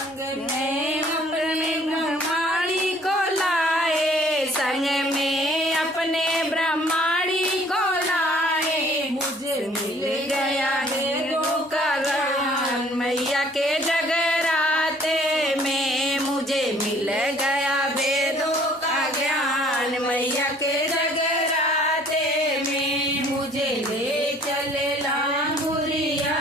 संग में अपने ब्रह्माणी को लाए, संग में अपने ब्रह्माणी को लाए। मुझे मिल गया है गो का ज्ञान मैया के जगराते में, मुझे मिल गया वेदों का ज्ञान मैया के जगराते में। मुझे ले चले लांगुरिया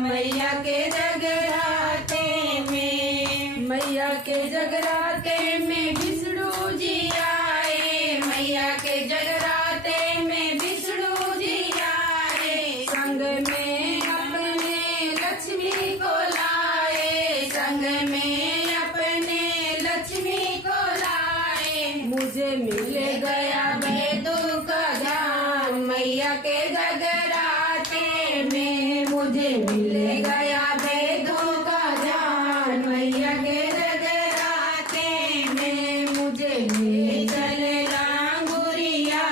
मैया के जगराते में, मैया के जगराते में विष्णु जी आए, मैया के जगराते में विष्णु जी आए। संग में अपने लक्ष्मी को लाए, संग में अपने लक्ष्मी को लाए। मुझे मिल गया वेदों का ज्ञान मैया के जगराते में, मुझे मिल गया वेदों का ज्ञान मैया के जगराते में। मुझे ले चले लांगुरिया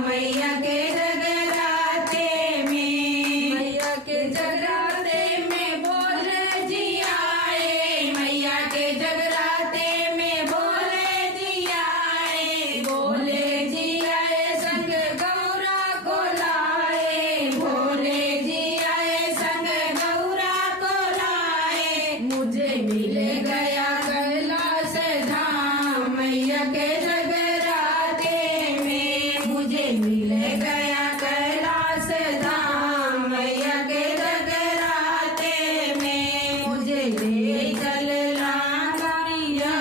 मैया के जगराते में, मैया के जगराते में बोले जी आए, मैया के जगराते में बोले जी आए, बोले जी आए संग गौरा को लाए, भोले जी आए संग गौरा को लाए। मुझे मिल गया कैलाश धाम मैया के जगराते में, मुझे मिल गया कैलाश धाम मैया के जगराते में। मुझे ले चल लांगुरिया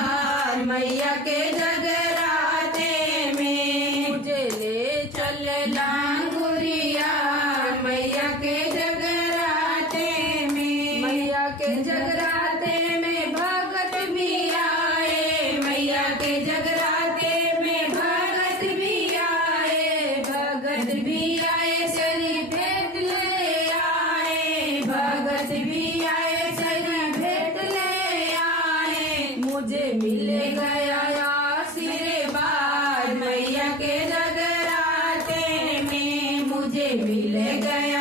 मैया के जगराते में, मुझे ले चल लांगुरिया मैया के जगराते में। मैया के जगराते में भगत भी आए, मैया के जगराते में भगत भी आए, भगत भी आए सरी भेंट ले आए, भगत भी आए सरी भेंट ले आए। मुझे मिल गया आशीर्वाद मैया के जगराते में, मुझे मिल गया